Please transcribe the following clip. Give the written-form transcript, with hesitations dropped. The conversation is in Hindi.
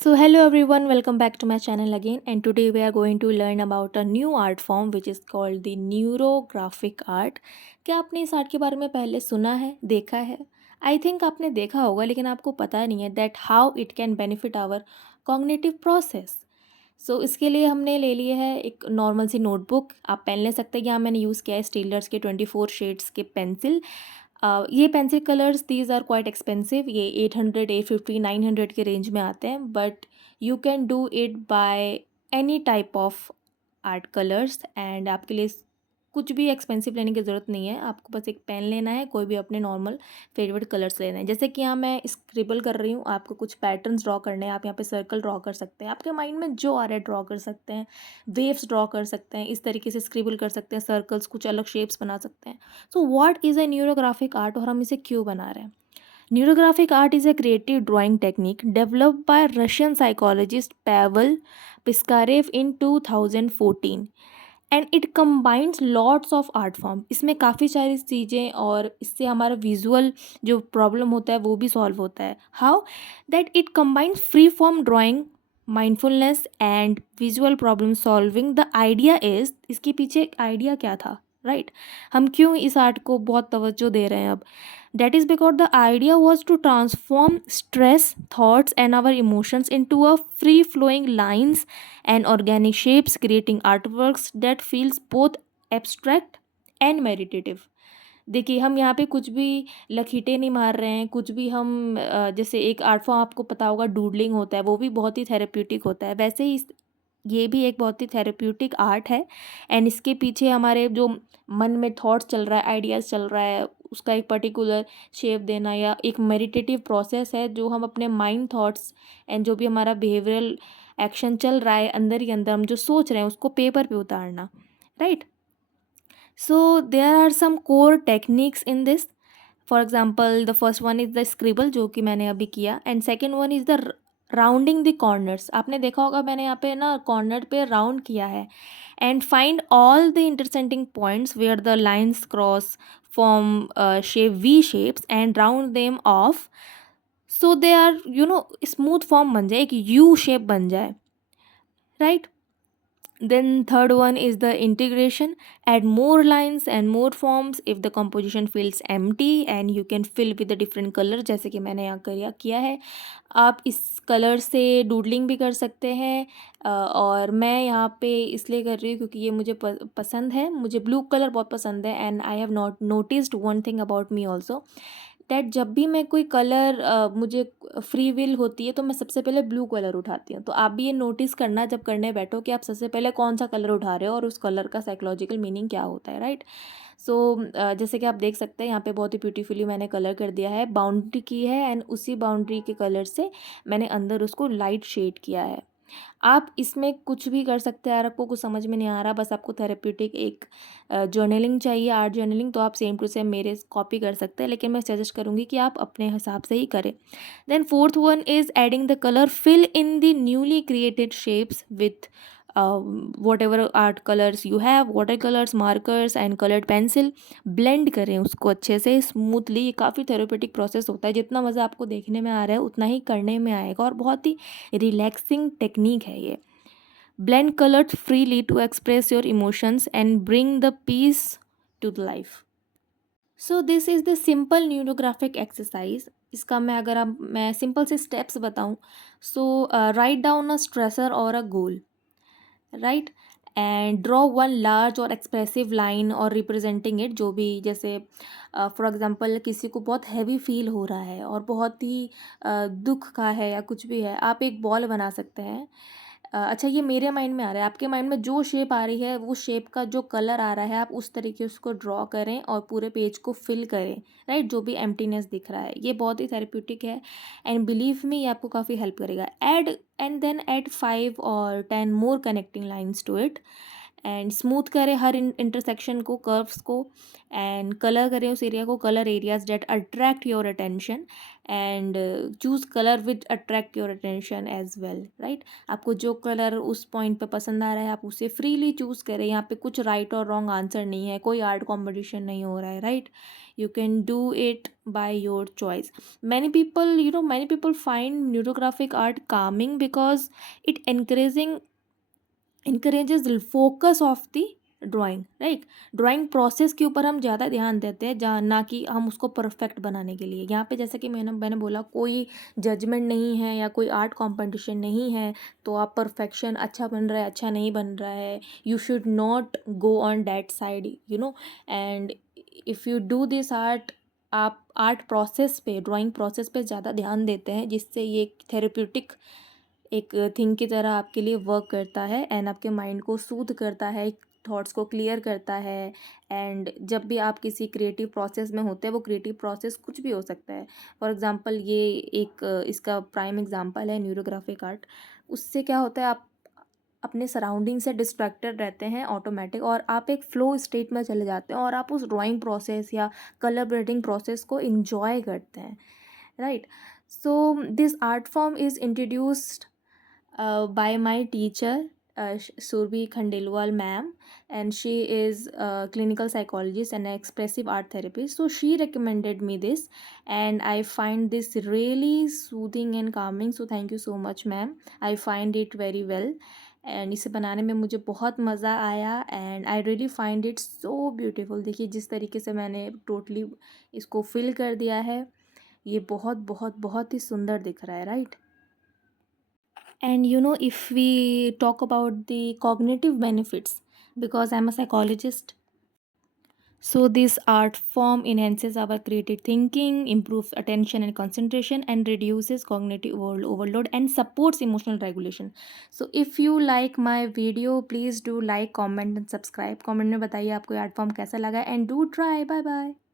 So hello everyone, welcome back to my channel again, and today we are going to learn about a new art form which is called the neurographic art. क्या आपने इस आर्ट के बारे में पहले सुना है, देखा है? आई थिंक आपने देखा होगा लेकिन आपको पता नहीं है that how it can benefit our cognitive process. So इसके लिए हमने ले लिए है एक नॉर्मल सी नोटबुक. आप पेन ले सकते हैं. यहाँ मैंने यूज़ किया है स्टीलर्स के 24 शेड्स के पेंसिल. ये pencil colours these are quite expensive. ये 800, 850, 900 के रेंज में आते हैं, but you can do it by any type of art colours. And आपके लिए कुछ भी एक्सपेंसिव लेने की ज़रूरत नहीं है. आपको बस एक पेन लेना है, कोई भी अपने नॉर्मल फेवरेट कलर्स लेने हैं. जैसे कि यहाँ मैं स्क्रिबल कर रही हूँ, आपको कुछ पैटर्न्स ड्रॉ करने हैं. आप यहाँ पे सर्कल ड्रॉ कर सकते हैं, आपके माइंड में जो आ रहा है ड्रॉ कर सकते हैं. वेव्स ड्रॉ कर सकते हैं, इस तरीके से स्क्रिबल कर सकते हैं, सर्कल्स, कुछ अलग शेप्स बना सकते हैं. So what is a neurographic art और हम इसे क्यों बना रहे हैं? Neurographic art is a creative drawing technique developed by Russian psychologist Pavel Piskarev in 2014. And it combines lots of art form. इसमें काफ़ी सारी चीज़ें और इससे हमारा विजुअल जो प्रॉब्लम होता है वो भी सॉल्व होता है. How? That it combines free form drawing, mindfulness and visual problem solving. The idea is, इसके पीछे आइडिया क्या था, राइट? हम क्यों इस आर्ट को बहुत तवज्जो दे रहे हैं अब? That is because the idea was to transform stress, thoughts, and our emotions into a free flowing lines and organic shapes, creating artworks that feels both abstract and meditative. देखिए, हम यहाँ पे कुछ भी लकीरें नहीं मार रहे हैं, कुछ भी हम जैसे एक आर्ट फॉर्म आपको पता होगा डूडलिंग होता है, वो भी बहुत ही थेरेप्यूटिक होता है. वैसे ही ये भी एक बहुत ही थेरेप्यूटिक आर्ट है. एंड इसके पीछे हमारे जो मन में थॉट्स चल रहा है, आइडियाज़ चल रहा है, उसका एक पर्टिकुलर शेप देना या एक मेडिटेटिव प्रोसेस है जो हम अपने माइंड थॉट्स एंड जो भी हमारा बिहेवियरल एक्शन चल रहा है अंदर ही अंदर, हम जो सोच रहे हैं उसको पेपर पे उतारना, right? So there are some core techniques in this. For example the first one is the scribble, जो कि मैंने अभी किया. And second one is the rounding the corners. आपने देखा होगा मैंने यहाँ पे ना कॉर्नर पे राउंड किया है. And find all the intersecting points where the lines cross form shape V shapes and round them off, so they are smooth form बन जाए, एक यू शेप बन जाए, right? Then third one is the integration. Add more lines and more forms if the composition feels empty, and you can fill with the different color. जैसे कि मैंने यहाँ किया है. आप इस कलर से डूडलिंग भी कर सकते हैं. और मैं यहाँ पे इसलिए कर रही हूँ क्योंकि ये मुझे पसंद है. मुझे ब्लू कलर बहुत पसंद है. And I have not noticed one thing about me also, that जब भी मैं कोई कलर मुझे फ्री विल होती है तो मैं सबसे पहले ब्लू कलर उठाती हूँ. तो आप भी ये नोटिस करना जब करने बैठो कि आप सबसे पहले कौन सा कलर उठा रहे हो और उस कलर का साइकोलॉजिकल मीनिंग क्या होता है, राइट? सो जैसे कि आप देख सकते हैं यहाँ पे बहुत ही ब्यूटीफुली मैंने कलर कर दिया है, बाउंड्री की है. एंड उसी बाउंड्री के कलर से मैंने अंदर उसको लाइट शेड किया है. आप इसमें कुछ भी कर सकते हैं. अगर आपको कुछ समझ में नहीं आ रहा, बस आपको थेरेप्यूटिक एक जर्नलिंग चाहिए, आर्ट जर्नलिंग, तो आप सेम टू सेम मेरे कॉपी कर सकते हैं, लेकिन मैं सजेस्ट करूँगी कि आप अपने हिसाब से ही करें. Then fourth one is adding the colour. Fill in the newly created shapes with whatever art colours you have, water colours, markers and coloured pencil. Blend करें उसको अच्छे से स्मूथली. ये काफ़ी थेरेपेटिक प्रोसेस होता है. जितना मज़ा आपको देखने में आ रहा है उतना ही करने में आएगा, और बहुत ही रिलैक्सिंग टेक्निक है ये. Blend colors freely to express your emotions and bring the peace to the life. So this is the simple neurographic exercise. इसका मैं सिंपल से स्टेप्स बताऊँ, so write down a stressor और a goal, right? And draw one large और एक्सप्रेसिव लाइन और रिप्रेजेंटिंग इट. जो भी, जैसे फॉर एग्जांपल किसी को बहुत हैवी फील हो रहा है और बहुत ही दुख का है या कुछ भी है, आप एक बॉल बना सकते हैं. अच्छा, ये मेरे माइंड में आ रहा है, आपके माइंड में जो शेप आ रही है वो शेप का जो कलर आ रहा है आप उस तरीके से उसको ड्रॉ करें और पूरे पेज को फिल करें, राइट? जो भी एम्प्टीनेस दिख रहा है, ये बहुत ही थेरेप्यूटिक है. एंड बिलीव मी, ये आपको काफ़ी हेल्प करेगा. Add and then add 5 or 10 more connecting lines to it. And smooth करें हर इंटरसेक्शन को, कर्व्स को, एंड कलर करें उस एरिया को, colour areas that attract your attention, and choose colour which attract your attention as well, right. आपको जो कलर उस पॉइंट पे पसंद आ रहा है आप उसे फ्रीली चूज़ करें। यहाँ पे कुछ राइट और रॉन्ग आंसर नहीं है, कोई आर्ट कॉम्पिटिशन नहीं हो रहा है, right. You can do it by your choice. Many people find neurographic art calming because it encourages the focus of the drawing, right. Drawing process के ऊपर हम ज़्यादा ध्यान देते हैं, जहाँ ना कि हम उसको परफेक्ट बनाने के लिए। यहाँ पे जैसा कि मैंने बोला, कोई जजमेंट नहीं है या कोई आर्ट कंपटीशन नहीं है तो आप परफेक्शन, अच्छा बन रहा है अच्छा नहीं बन रहा है, you should not go on that side, and if you do this art, आप आर्ट प्रोसेस पे, ड्राइंग प्रोसेस पे ज़्यादा ध्यान देते हैं, जिससे ये एक थेरेप्यूटिक एक थिंग की तरह आपके लिए वर्क करता है, एंड आपके माइंड को सूद करता है, थॉट्स को क्लियर करता है। एंड जब भी आप किसी क्रिएटिव प्रोसेस में होते हैं, वो क्रिएटिव प्रोसेस कुछ भी हो सकता है। फॉर एग्जांपल ये एक इसका प्राइम एग्जांपल है न्यूरोग्राफिक आर्ट। उससे क्या होता है, आप अपने सराउंडिंग से डिस्ट्रैक्टेड रहते हैं ऑटोमेटिक, और आप एक फ्लो स्टेट में चले जाते हैं और आप उस ड्राइंग प्रोसेस या कलर ब्रेडिंग प्रोसेस को इन्जॉय करते हैं, right. So this art form is introduced by my teacher, Surbi Khandelwal ma'am, and she is a clinical psychologist and an expressive art therapist. So she recommended me this, and I find this really soothing and calming. So thank you so much, ma'am. I find it very well, and इसे बनाने में मुझे बहुत मज़ा आया, and I really find it so beautiful. देखिए जिस तरीके से मैंने टोटली इसको फिल कर दिया है, ये बहुत बहुत बहुत ही सुंदर दिख रहा है, right. And if we talk about the cognitive benefits, because I'm a psychologist, so this art form enhances our creative thinking, improves attention and concentration, and reduces cognitive overload and supports emotional regulation. So if you like my video, please do like, comment and subscribe. Comment में बताइए आपको ये art form कैसा लगा, and do try. Bye bye.